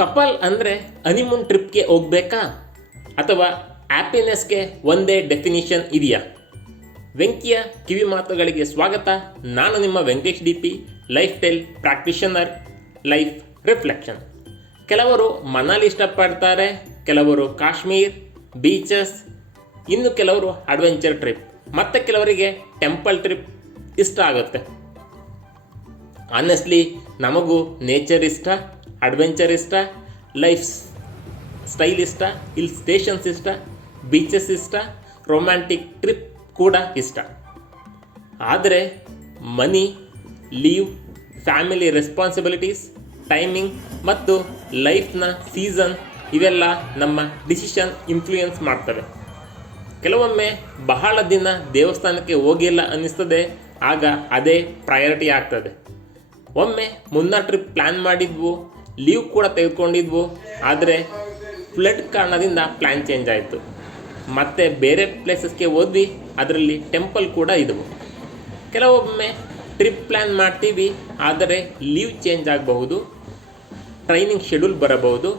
Couple ಅಂದರೆ honeymoon ಟ್ರಿಪ್ಗೆ ಹೋಗಬೇಕಾ ಅಥವಾ ಹ್ಯಾಪಿನೆಸ್ಗೆ ಒಂದೇ ಡೆಫಿನಿಷನ್ ಇದೆಯಾ? ವೆಂಕಿಯ ಕಿವಿ ಮಾತುಗಳಿಗೆ ಸ್ವಾಗತ. ನಾನು ನಿಮ್ಮ Venkatesh DP, life style practitioner, life reflection. ಕೆಲವರು ಮನಾಲಿ ಇಷ್ಟಪಡ್ತಾರೆ, ಕೆಲವರು ಕಾಶ್ಮೀರ್, ಬೀಚಸ್, ಇನ್ನು ಕೆಲವರು ಅಡ್ವೆಂಚರ್ ಟ್ರಿಪ್, ಮತ್ತು ಕೆಲವರಿಗೆ ಟೆಂಪಲ್ ಟ್ರಿಪ್ ಇಷ್ಟ ಆಗುತ್ತೆ. ಆನೆಸ್ಟ್ಲಿ ನಮಗೂ ನೇಚರ್ ಇಷ್ಟ, ಅಡ್ವೆಂಚರ್ ಇಷ್ಟ, ಲೈಫ್ ಸ್ಟೈಲ್ ಇಷ್ಟ, ಹಿಲ್ ಸ್ಟೇಷನ್ಸ್ ಇಷ್ಟ, ಬೀಚಸ್ ಇಷ್ಟ, ರೊಮ್ಯಾಂಟಿಕ್ ಟ್ರಿಪ್ ಕೂಡ ಇಷ್ಟ. ಆದರೆ ಮನಿ, ಲೀವ್, ಫ್ಯಾಮಿಲಿ ರೆಸ್ಪಾನ್ಸಿಬಿಲಿಟೀಸ್, ಟೈಮಿಂಗ್ ಮತ್ತು ಲೈಫ್ನ ಸೀಸನ್ ಇವೆಲ್ಲ ನಮ್ಮ ಡಿಸಿಷನ್ ಇನ್ಫ್ಲೂಯೆನ್ಸ್ ಮಾಡ್ತವೆ. ಕೆಲವೊಮ್ಮೆ ಬಹಳ ದಿನ ದೇವಸ್ಥಾನಕ್ಕೆ ಹೋಗಿಲ್ಲ ಅನ್ನಿಸ್ತದೆ, ಆಗ ಅದೇ ಪ್ರಯಾರಿಟಿ ಆಗ್ತದೆ. ಒಮ್ಮೆ ಮುನ್ನ ಟ್ರಿಪ್ ಪ್ಲ್ಯಾನ್ ಮಾಡಿದ್ವು, ಲೀವ್ ಕೂಡ ತೆಗೆದುಕೊಂಡಿದ್ವು, ಆದರೆ ಫ್ಲಡ್ ಕಾರಣದಿಂದ ಪ್ಲ್ಯಾನ್ ಚೇಂಜ್ ಆಯಿತು. ಮತ್ತು ಬೇರೆ ಪ್ಲೇಸಸ್ಗೆ ಹೋದ್ವಿ, ಅದರಲ್ಲಿ ಟೆಂಪಲ್ ಕೂಡ ಇದ್ದವು. ಕೆಲವೊಮ್ಮೆ ಟ್ರಿಪ್ ಪ್ಲ್ಯಾನ್ ಮಾಡ್ತೀವಿ, ಆದರೆ ಲೀವ್ ಚೇಂಜ್ ಆಗಬಹುದು, ಟ್ರೈನಿಂಗ್ ಶೆಡ್ಯೂಲ್ ಬರಬಹುದು,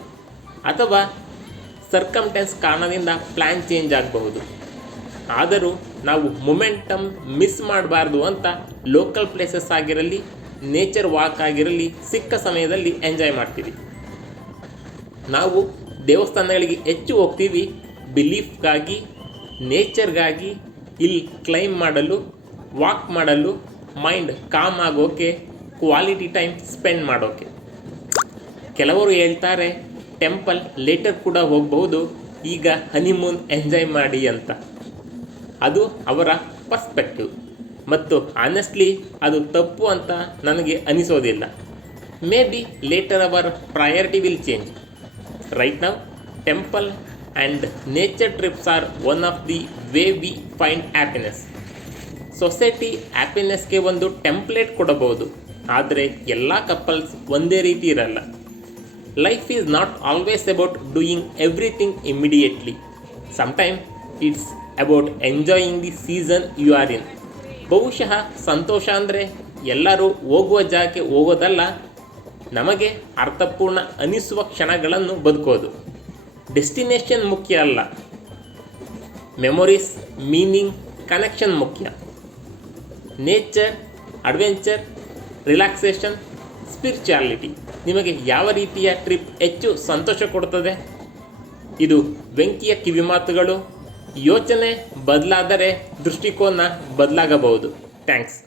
ಅಥವಾ ಸರ್ಕಮ್ಟೆನ್ಸ್ ಕಾರಣದಿಂದ ಪ್ಲ್ಯಾನ್ ಚೇಂಜ್ ಆಗಬಹುದು. ಆದರೂ ನಾವು ಮೊಮೆಂಟಮ್ ಮಿಸ್ ಮಾಡಬಾರ್ದು ಅಂತ ಲೋಕಲ್ ಪ್ಲೇಸಸ್ ಆಗಿರಲಿ, ನೇಚರ್ ವಾಕ್ ಆಗಿರಲಿ, ಸಿಕ್ಕ ಸಮಯದಲ್ಲಿ ಎಂಜಾಯ್ ಮಾಡ್ತೀವಿ. ನಾವು ದೇವಸ್ಥಾನಗಳಿಗೆ ಹೆಚ್ಚು ಹೋಗ್ತೀವಿ ಬಿಲೀಫ್ಗಾಗಿ, ನೇಚರ್ಗಾಗಿ, ಇಲ್ಲಿ ಕ್ಲೈಮ್ ಮಾಡಲು, ವಾಕ್ ಮಾಡಲು, ಮೈಂಡ್ ಕಾಮ್ ಆಗೋಕ್ಕೆ, ಕ್ವಾಲಿಟಿ ಟೈಮ್ ಸ್ಪೆಂಡ್ ಮಾಡೋಕ್ಕೆ. ಕೆಲವರು ಹೇಳ್ತಾರೆ ಟೆಂಪಲ್ ಲೇಟರ್ ಕೂಡ ಹೋಗಬಹುದು, ಈಗ ಹನಿಮೂನ್ ಎಂಜಾಯ್ ಮಾಡಿ ಅಂತ. ಅದು ಅವರ ಪರ್ಸ್ಪೆಕ್ಟಿವ್, ಮತ್ತು ಆನೆಸ್ಟ್ಲಿ ಅದು ತಪ್ಪು ಅಂತ ನನಗೆ ಅನಿಸೋದಿಲ್ಲ. May be later our priority will change. Right now temple and nature trips are one of the way we find happiness. Society ಹ್ಯಾಪಿನೆಸ್ಗೆ ಒಂದು ಟೆಂಪ್ಲೇಟ್ ಕೊಡಬಹುದು, ಆದರೆ ಎಲ್ಲ ಕಪಲ್ಸ್ ಒಂದೇ ರೀತಿ ಇರಲ್ಲ. Life is not always about doing everything immediately. Sometime it's about enjoying the season you are in. ಬಹುಶಃ ಸಂತೋಷ ಅಂದರೆ ಎಲ್ಲರೂ ಹೋಗುವ ಜಾಗಕ್ಕೆ ಹೋಗೋದಲ್ಲ, ನಮಗೆ ಅರ್ಥಪೂರ್ಣ ಅನಿಸುವ ಕ್ಷಣಗಳನ್ನು ಬದುಕೋದು. ಡೆಸ್ಟಿನೇಷನ್ ಮುಖ್ಯ ಅಲ್ಲ, ಮೆಮೊರೀಸ್, ಮೀನಿಂಗ್, ಕನೆಕ್ಷನ್ ಮುಖ್ಯ. ನೇಚರ್, ಅಡ್ವೆಂಚರ್, ರಿಲ್ಯಾಕ್ಸೇಷನ್, ಸ್ಪಿರಿಚುಯಾಲಿಟಿ, ನಿಮಗೆ ಯಾವ ರೀತಿಯ ಟ್ರಿಪ್ ಹೆಚ್ಚು ಸಂತೋಷ ಕೊಡುತ್ತದೆ? ಇದು ವೆಂಕಿಯ ಕಿವಿಮಾತುಗಳು. ಯೋಚನೆ ಬದಲಾದರೆ ದೃಷ್ಟಿಕೋನ ಬದಲಾಗಬಹುದು. ಥ್ಯಾಂಕ್ಸ್.